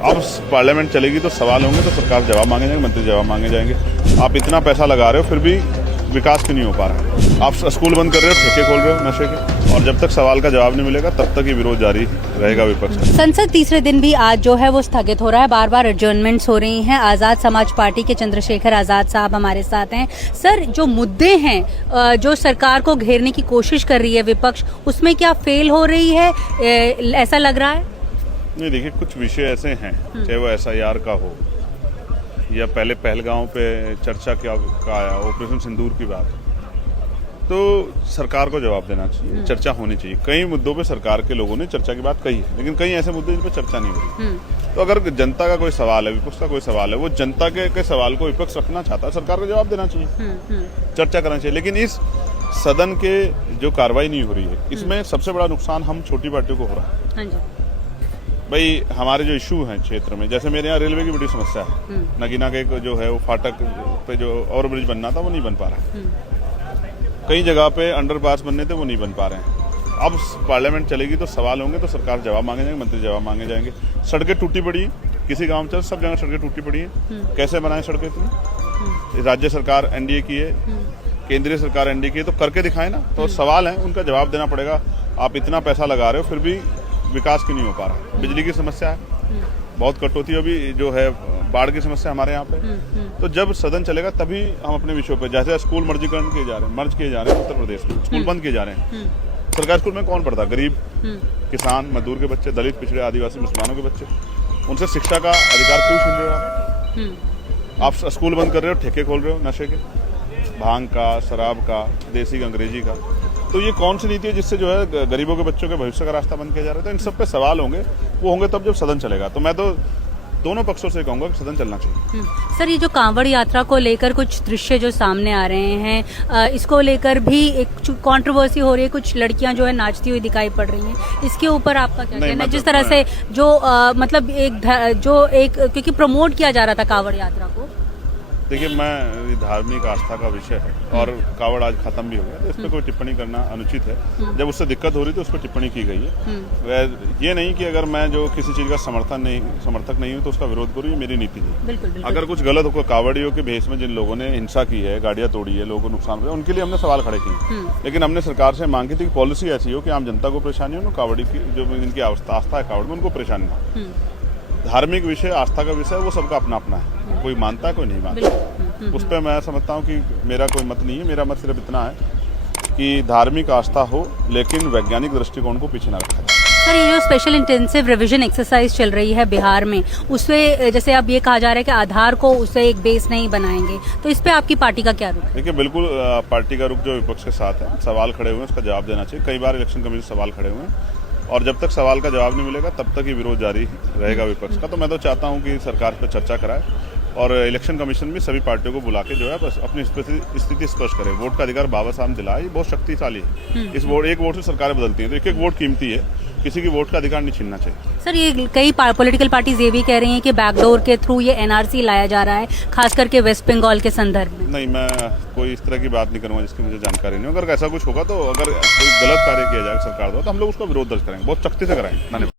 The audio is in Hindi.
अब पार्लियामेंट चलेगी तो सवाल होंगे, तो सरकार जवाब मांगे जाएंगे, मंत्री जवाब मांगे जाएंगे। आप इतना पैसा लगा रहे हो फिर भी विकास क्यों नहीं हो पा रहा है? आप स्कूल बंद कर रहे हो, ठेके खोल रहे हो नशे के, और जब तक सवाल का जवाब नहीं मिलेगा तब तक ये विरोध जारी रहेगा विपक्ष का। संसद तीसरे दिन भी आज जो है वो स्थगित हो रहा है, बार बार एडजर्नमेंट्स हो रही हैं। आज़ाद समाज पार्टी के चंद्रशेखर आज़ाद साहब हमारे साथ हैं। सर, जो मुद्दे हैं जो सरकार को घेरने की कोशिश कर रही है विपक्ष, उसमें क्या फेल हो रही है, ऐसा लग रहा है? नहीं, देखिए, कुछ विषय ऐसे हैं, चाहे वो SIR का हो या पहले पहलगांव पे चर्चा का आया ऑपरेशन सिंदूर की बात, तो सरकार को जवाब देना चाहिए, चर्चा होनी चाहिए। कई मुद्दों पे सरकार के लोगों ने चर्चा की बात कही है, लेकिन कई ऐसे मुद्दे जिन पर चर्चा नहीं हो रही। तो अगर जनता का कोई सवाल है, विपक्ष का कोई सवाल है, वो जनता के सवाल को विपक्ष रखना चाहता है, सरकार को जवाब देना चाहिए, चर्चा करना चाहिए। लेकिन इस सदन के जो कार्रवाई नहीं हो रही है, इसमें सबसे बड़ा नुकसान हम छोटी पार्टियों को हो रहा है। भाई, हमारे जो इशू हैं क्षेत्र में, जैसे मेरे यहाँ रेलवे की बड़ी समस्या है, नगीना के जो है वो फाटक पे जो ओवरब्रिज बनना था वो नहीं बन पा रहा है। कई जगह पे अंडरपास बनने थे, वो नहीं बन पा रहे हैं। अब पार्लियामेंट चलेगी तो सवाल होंगे, तो सरकार जवाब मांगे जाएंगे, मंत्री जवाब मांगे जाएंगे। सड़कें टूटी पड़ी, किसी गाँव में सब जगह सड़कें टूटी पड़ी हैं। कैसे बनाए सड़कें इतनी? राज्य सरकार NDA की है, केंद्रीय सरकार NDA की है, तो करके दिखाए ना। तो सवाल है, उनका जवाब देना पड़ेगा। आप इतना पैसा लगा रहे हो फिर भी विकास क्यों नहीं हो पा रहा? बिजली की समस्या है, बहुत कटौती अभी जो है, बाढ़ की समस्या हमारे यहाँ पे। तो जब सदन चलेगा तभी हम अपने विषयों पे, जैसे स्कूल मर्जीकरण किए जा रहे हैं, मर्ज किए जा रहे हैं उत्तर प्रदेश में, स्कूल बंद किए जा रहे हैं। सरकारी स्कूल में कौन पढ़ता? गरीब, किसान, मजदूर के बच्चे, दलित, पिछड़े, आदिवासी, मुसलमानों के बच्चे। उनसे शिक्षा का अधिकार क्यों छीन रहे हो आप? स्कूल बंद कर रहे हो, ठेके खोल रहे हो नशे के, भांग का, शराब का, देसी का, अंग्रेजी का। तो ये कौन सी नीति है जिससे जो है गरीबों के बच्चों के भविष्य का रास्ता बंद किया जा रहा है? तो इन सब पे सवाल होंगे, वो होंगे तब जब सदन चलेगा। तो मैं तो दोनों पक्षों से कहूंगा कि सदन चलना चाहिए। सर, ये जो कांवड़ यात्रा को लेकर कुछ दृश्य जो सामने आ रहे हैं, इसको लेकर भी एक कंट्रोवर्सी हो रही है, कुछ लड़कियां जो है नाचती हुई दिखाई पड़ रही हैं, इसके ऊपर आपका क्या कहना है? जिस तरह से जो मतलब एक क्योंकि प्रमोट किया जा रहा था कांवड़ यात्रा को। देखिए, मैं धार्मिक आस्था का विषय है और कावड़ आज खत्म भी हो गया, तो इस पर कोई टिप्पणी करना अनुचित है। जब उससे दिक्कत हो रही तो उस पर टिप्पणी की गई है। ये नहीं कि अगर मैं जो किसी चीज का समर्थक नहीं हूँ तो उसका विरोध करूँ, ये मेरी नीति नहीं। अगर कुछ गलत होगा, कावड़ियों के भेष में जिन लोगों ने हिंसा की है, गाड़ियां तोड़ी है, लोगों को नुकसान हुआ, उनके लिए हमने सवाल खड़े किए। लेकिन हमने सरकार से मांगी थी कि पॉलिसी ऐसी हो कि आम जनता को परेशानी हो, कावड़ी की जो जिनकी आस्था है कावड़ में, उनको परेशानी हो। धार्मिक विषय, आस्था का विषय, वो सबका अपना अपना है, कोई मानता है, कोई नहीं मानता। उस पर मैं समझता हूँ कि मेरा कोई मत नहीं है। मेरा मत सिर्फ इतना है कि धार्मिक आस्था हो लेकिन वैज्ञानिक दृष्टिकोण को पीछे न रखा जाए। सर, ये जो स्पेशल इंटेंसिव रिवीजन एक्सरसाइज चल रही है बिहार में, उसमें जैसे अब ये कहा जा रहा है कि आधार को उसे एक बेस नहीं बनाएंगे, तो इस पे आपकी पार्टी का क्या रुख है? देखिए, बिल्कुल पार्टी का रुख जो विपक्ष के साथ है, सवाल खड़े हुए हैं, उसका जवाब देना चाहिए। कई बार इलेक्शन कमीशन सवाल खड़े हुए हैं, और जब तक सवाल का जवाब नहीं मिलेगा तब तक ये विरोध जारी रहेगा विपक्ष का। तो मैं तो चाहता हूं कि सरकार पर चर्चा कराए और इलेक्शन कमीशन भी सभी पार्टियों को बुला के जो है बस अपनी स्थिति स्पष्ट करे। वोट का अधिकार बाबा साहब दिलाए, ये बहुत शक्तिशाली है। इस एक वोट से सरकारें बदलती हैं, तो एक वोट कीमती है, किसी की वोट का अधिकार नहीं छीनना चाहिए। सर, ये कई पॉलिटिकल पार्टीज ये भी कह रही हैं कि बैकडोर के थ्रू ये NRC लाया जा रहा है, खास करके वेस्ट बंगाल के संदर्भ में। नहीं, मैं कोई इस तरह की बात नहीं करूंगा जिसकी मुझे जानकारी नहीं। अगर ऐसा कुछ होगा तो अगर कोई गलत कार्य किया जाए सरकार द्वारा तो हम लोग उसका विरोध दर्ज करेंगे, बहुत सख्ती से कराएंगे। धन्यवाद।